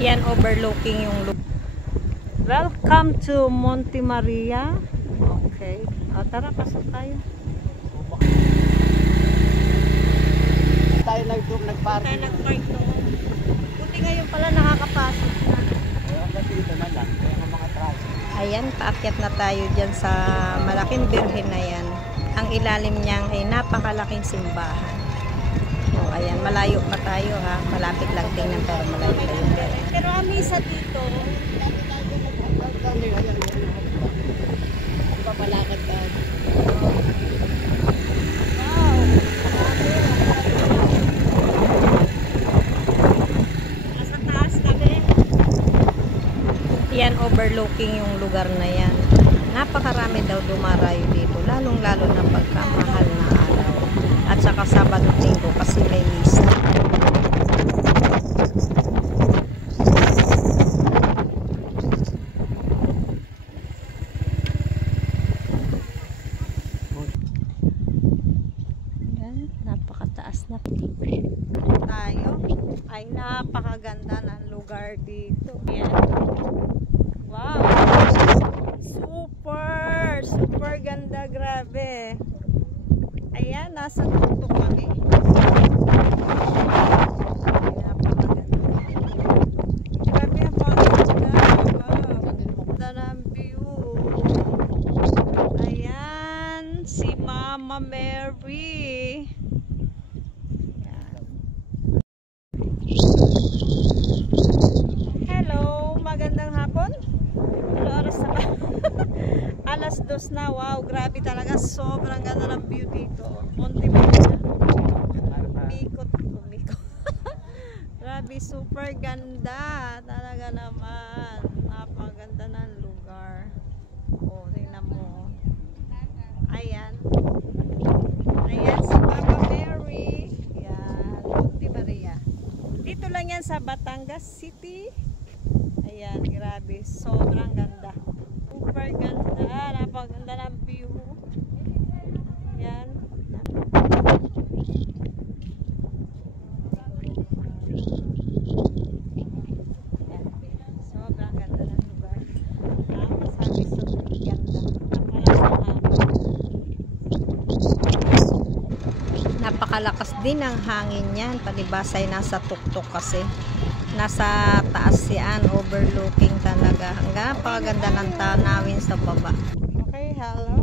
Yan, overlooking yung lugar. Welcome to Monte Maria. Okay. O, tara, pasok tayo. Tayo nagpark. Tayo nag-park noon. Buti ngayon pala nakakapasok na. Dito na lang. Kaya mga traffic. Ayan, paakyat na tayo dyan sa malaking birhen na yan. Ang ilalim niyang ay napakalaking simbahan. O, ayan, malayo pa tayo ha. Malapit lang tingnan pero malayo pa yung birhen. Pero ang misa dito, Papalakad tayo. wow! Nasa taas kami. Yan, overlooking yung lugar na yan. Napakarami daw dumarayo dito, lalong-lalo na pagkamahal na araw. At saka Sabado Linggo kasi may misa. Yan, napakataas na tayo. Ay, napakaganda ng lugar dito. Yan. Wow! Super ganda, grabe. Ayan, nasa tuktok kami. Napakaganda. Grabe, napakaganda. Wow, ganda ng view. Ayan, si Mama Mary. Ayan. Hello, magandang hapon. Ano oras na ba? Alas 2 na. Wow, grabe talaga. Sobrang ganda ng view dito. Monte Maria. Umikot. Grabe, super ganda. Talaga naman. Napaganda ng lugar. O, tingnan mo. Ayan. Ayan si Mama Mary. Ayan, Monte Maria. Dito lang yan sa Batangas City. Ayan, grabe. Sobrang ganda. Super ganda. Napaganda ng view. Ayan. Ayan. Sobrang ganda ng lugar. Masabi sobrang ganda. Napakalakas din ang hangin yan. Palibasay nasa tuktok kasi. Nasa taas yan, overlooking talaga. Hanggang napakaganda ng tanawin sa baba. Okay, hello.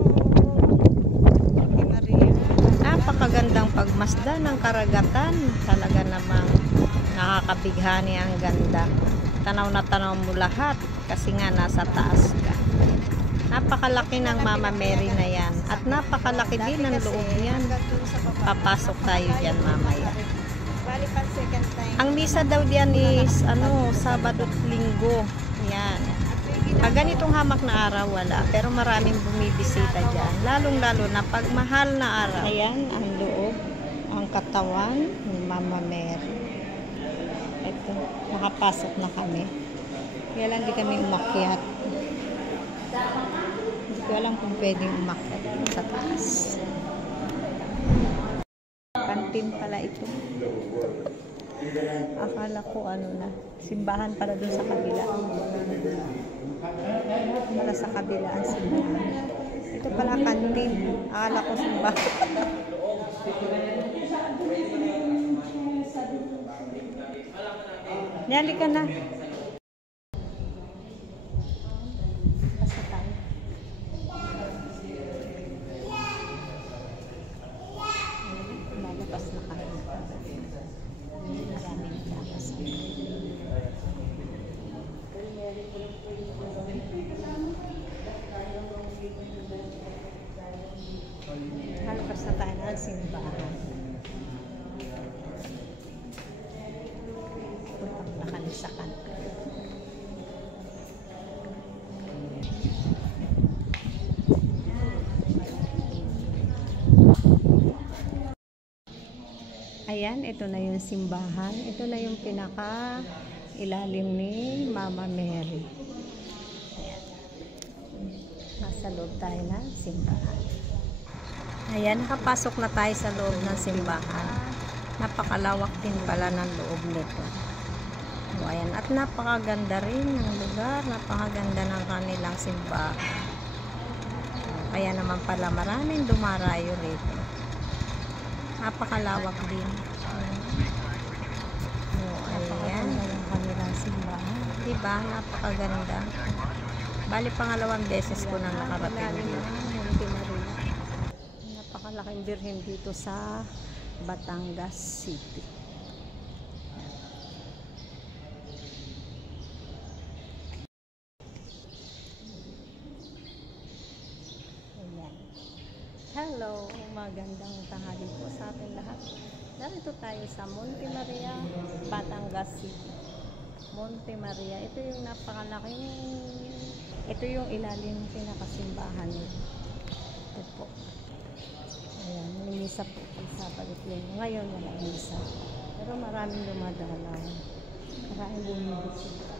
Monte Maria. Napakagandang pagmasda ng karagatan. Talaga namang nakakabighani ang ganda. Tanaw na tanaw mo lahat kasi nga nasa taas ka. Napakalaki ng Mama Mary na yan. At napakalaki din ang loob niyan. Papasok tayo dyan mamaya. Ang misa daw diyan is Sabado at Linggo. Yan. Pag ganitong hamak na araw wala, pero maraming bumibisita diyan. Lalong-lalo na pag mahal na araw. Ayan ang loob, ang katawan ni Mama Mary. Ito, nakapasok na kami. Kaya lang di kami umakyat. Hindi ko alam kung pwedeng umakyat sa taas. Kantin pala ito. Akala ko simbahan pala dun sa kabila. Pala sa kabila ang simbahan. Ito pala kantin. Akala ko simbahan. Nyali ka na. Basta tayo. Lalabas na kami. Maraming takas. Lalabas na tayo ng simbahan. Punta na kami sa kanto. Ayan, ito na yung simbahan. Ito na yung pinaka ilalim ni Mama Mary. Ayan. Nasa loob tayo na simbahan. Ayan, nakapasok na tayo sa loob ng simbahan. Napakalawak din pala ng loob nito. So, ayan. At napakaganda rin ng lugar, napakaganda ng kanilang simbahan. Kaya naman pala maraming dumarayo rito. Napakalawak din. Ayan yung kanilang simbahan. Diba? Napakaganda. Bali pangalawang beses ko nang nakarating dito. Napakalaking birhen dito sa Batangas City. Ayan. Hello, magandang tanghali po sa ating lahat. Narito tayo sa Monte Maria, Batangas City. Monte Maria, ito yung napakalaking, ito yung ilalim ng pinakasimbahan nito. Ito po. Ayan, may misa po sa Palitin. Ngayon wala misa. Pero maraming dumadalaw. Maraming bumibisita.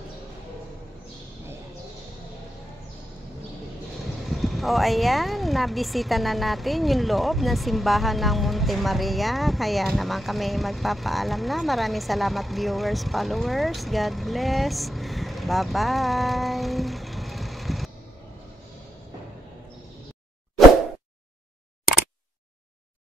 Ayan, nabisita na natin yung loob ng simbahan ng Monte Maria. Kaya naman kami magpapaalam na. Maraming salamat viewers, followers. God bless. Bye-bye.